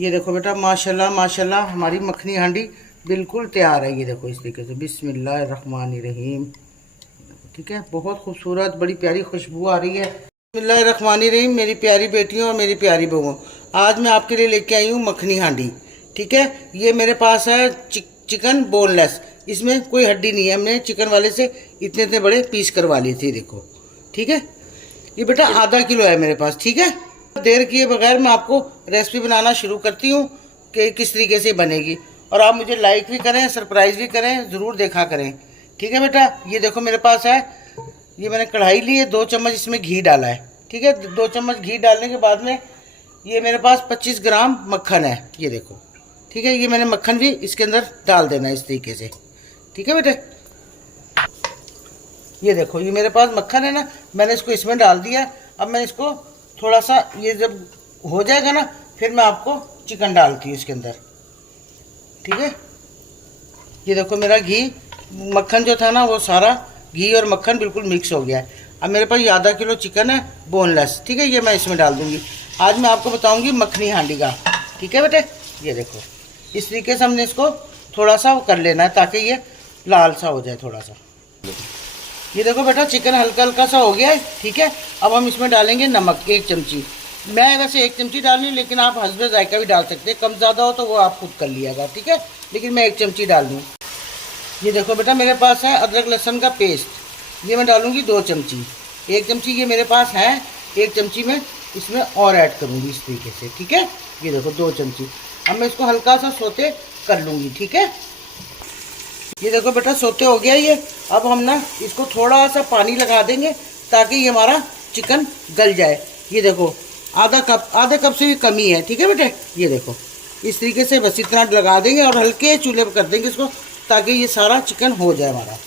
ये देखो बेटा, माशाल्लाह माशाल्लाह हमारी मखनी हांडी बिल्कुल तैयार है। ये देखो इस तरीके से, बिस्मिल्लाहिर्रहमानिर्रहीम। ठीक है, बहुत खूबसूरत बड़ी प्यारी खुशबू आ रही है। बिस्मिल्लाहिर्रहमानिर्रहीम। मेरी प्यारी बेटियों और मेरी प्यारी बहुओं, आज मैं आपके लिए लेके आई हूँ मखनी हांडी। ठीक है, ये मेरे पास है चिकन बोनलेस, इसमें कोई हड्डी नहीं है। हमने चिकन वाले से इतने इतने बड़े पीस करवा लिए थे, देखो। ठीक है, ये बेटा आधा किलो है मेरे पास। ठीक है, देर किए बगैर मैं आपको रेसिपी बनाना शुरू करती हूँ कि किस तरीके से बनेगी, और आप मुझे लाइक भी करें, सरप्राइज़ भी करें, ज़रूर देखा करें। ठीक है बेटा, ये देखो मेरे पास है, ये मैंने कढ़ाई ली है, 2 चम्मच इसमें घी डाला है। ठीक है, 2 चम्मच घी डालने के बाद में ये मेरे पास 25 ग्राम मक्खन है, ये देखो। ठीक है, ये मैंने मक्खन भी इसके अंदर डाल देना है इस तरीके से। ठीक है बेटे, ये देखो ये मेरे पास मक्खन है ना, मैंने इसको इसमें डाल दिया। अब मैं इसको थोड़ा सा, ये जब हो जाएगा ना, फिर मैं आपको चिकन डालती हूँ इसके अंदर। ठीक है, ये देखो मेरा घी मक्खन जो था ना, वो सारा घी और मक्खन बिल्कुल मिक्स हो गया है। अब मेरे पास ये आधा किलो चिकन है बोनलेस। ठीक है, ये मैं इसमें डाल दूँगी। आज मैं आपको बताऊँगी मखनी हांडी का। ठीक है बेटे, ये देखो इस तरीके से हमने इसको थोड़ा सा कर लेना है ताकि ये लाल सा हो जाए थोड़ा सा। ये देखो बेटा, चिकन हल्का हल्का सा हो गया है। ठीक है, अब हम इसमें डालेंगे नमक 1 चमची। मैं वैसे 1 चमची डालनी, लेकिन आप हस्बे जायका भी डाल सकते हैं, कम ज़्यादा हो तो वो आप खुद कर लिएगा। ठीक है, लेकिन मैं 1 चमची डाल दूँ। ये देखो बेटा, मेरे पास है अदरक लहसुन का पेस्ट, ये मैं डालूँगी 2 चमची। 1 चमची ये मेरे पास है, 1 चमची में इसमें और ऐड करूँगी इस तरीके से। ठीक है, ये देखो 2 चमची। अब मैं इसको हल्का सा सोते कर लूँगी। ठीक है, ये देखो बेटा सोते हो गया ये। अब हम ना इसको थोड़ा सा पानी लगा देंगे ताकि ये हमारा चिकन गल जाए। ये देखो आधा कप से भी कम ही है। ठीक है बेटे, ये देखो इस तरीके से बस इतना लगा देंगे और हल्के चूल्हे पर कर देंगे इसको, ताकि ये सारा चिकन हो जाए हमारा।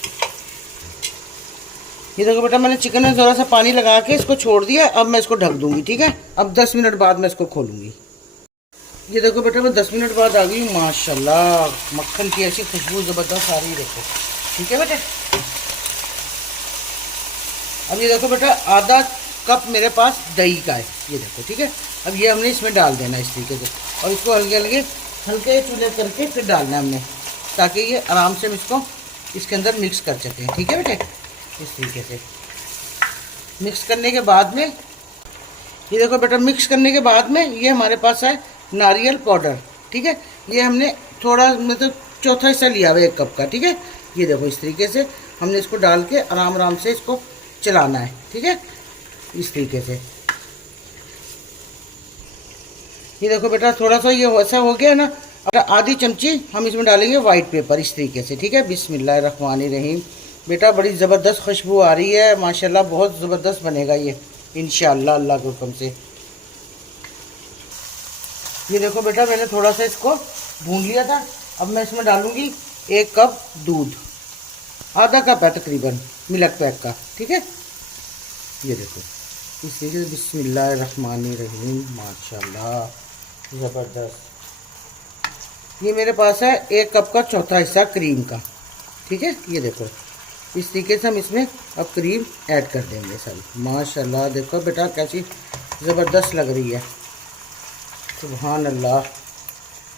ये देखो बेटा, मैंने चिकन में थोड़ा सा पानी लगा के इसको छोड़ दिया। अब मैं इसको ढक दूँगी। ठीक है, अब 10 मिनट बाद मैं इसको खोलूँगी। ये देखो बेटा, मैं 10 मिनट बाद आ गई हूँ। माशाल्लाह मक्खन की ऐसी खुशबू ज़बरदस्त आ रही है, देखो। ठीक है बेटे, अब ये देखो बेटा, आधा कप मेरे पास दही का है, ये देखो। ठीक है, अब ये हमने इसमें डाल देना इस तरीके से, और इसको हल्के चूल्हे करके फिर डालना है हमने, ताकि ये आराम से हम इसको इसके अंदर मिक्स कर सकें। ठीक है बेटे, इस तरीके से मिक्स करने के बाद में, ये देखो बेटा, मिक्स करने के बाद में ये हमारे पास है नारियल पाउडर। ठीक है, ये हमने थोड़ा मतलब चौथा हिस्सा लिया हुआ 1 कप का। ठीक है, ये देखो इस तरीके से हमने इसको डाल के आराम से इसको चलाना है। ठीक है, इस तरीके से। ये देखो बेटा, थोड़ा सा ये ऐसा हो गया ना। और आधी चमची हम इसमें डालेंगे वाइट पेपर इस तरीके से। ठीक है, बिस्मिल्लाहिर्रहमानिर्रहीम। बेटा बड़ी ज़बरदस्त खुशबू आ रही है माशाल्लाह, बहुत ज़बरदस्त बनेगा ये इंशाअल्लाह अल्लाह के हुक्म से। ये देखो बेटा, मैंने थोड़ा सा इसको भून लिया था। अब मैं इसमें डालूंगी 1 कप दूध, आधा कप है तकरीबन मिल्क पैक का। ठीक है, ये देखो इस तरीके से। बिस्मिल्लाहिर्रहमानिर्रहीम, माशाल्लाह ज़बरदस्त। ये मेरे पास है 1 कप का चौथा हिस्सा क्रीम का। ठीक है, ये देखो इस तरीके से हम इसमें अब क्रीम ऐड कर देंगे सारी। माशाल्लाह देखो बेटा कैसी ज़बरदस्त लग रही है, सुभान अल्लाह।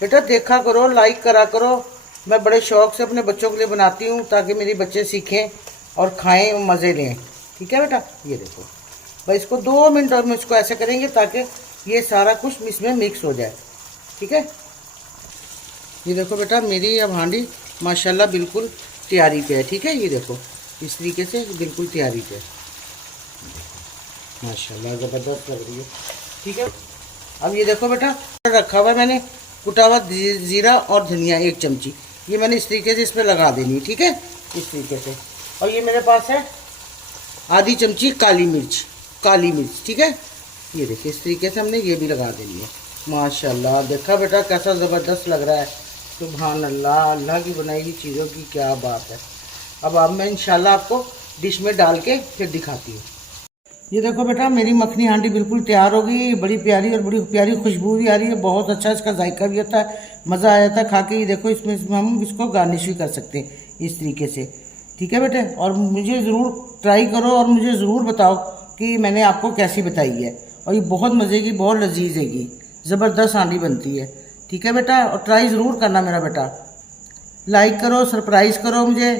बेटा देखा करो, लाइक करा करो। मैं बड़े शौक़ से अपने बच्चों के लिए बनाती हूँ ताकि मेरे बच्चे सीखें और खाएं और मज़े लें। ठीक है बेटा, ये देखो भाई, इसको 2 मिनट और में इसको ऐसे करेंगे ताकि ये सारा कुछ इसमें मिक्स हो जाए। ठीक है, ये देखो बेटा, मेरी अब हांडी माशाल्लाह बिल्कुल तैयारी पे है। ठीक है, ये देखो इस तरीके से बिल्कुल तैयारी पे है, माशाल्लाह ज़बरदस्त लग रही है। ठीक है, अब ये देखो बेटा, रखा हुआ है मैंने कुटा हुआ ज़ीरा और धनिया 1 चमची, ये मैंने इस तरीके से इस पर लगा देनी है। ठीक है, इस तरीके से। और ये मेरे पास है आधी चमची काली मिर्च। ठीक है, ये देखिए इस तरीके से हमने ये भी लगा देनी है। माशाल्लाह देखा बेटा कैसा ज़बरदस्त लग रहा है, सुभान अल्लाह। अल्लाह की बनाई हुई चीज़ों की क्या बात है। अब मैं इंशाल्लाह आपको डिश में डाल के फिर दिखाती हूँ। ये देखो बेटा, मेरी मखनी हांडी बिल्कुल तैयार हो गई। बड़ी प्यारी और बड़ी प्यारी खुशबू भी आ रही है, बहुत अच्छा इसका जायका भी होता है, मज़ा आ जाता है खा के। ये देखो इसमें हम इसको गार्निश भी कर सकते हैं इस तरीके से। ठीक है बेटे, और मुझे ज़रूर ट्राई करो और मुझे ज़रूर बताओ कि मैंने आपको कैसी बताई है। और ये बहुत मज़े की, बहुत लजीज हैगी, ज़बरदस्त हांडी बनती है। ठीक है बेटा, और ट्राई ज़रूर करना मेरा बेटा। लाइक करो, सरप्राइज़ करो मुझे।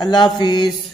अल्लाह हाफिज़।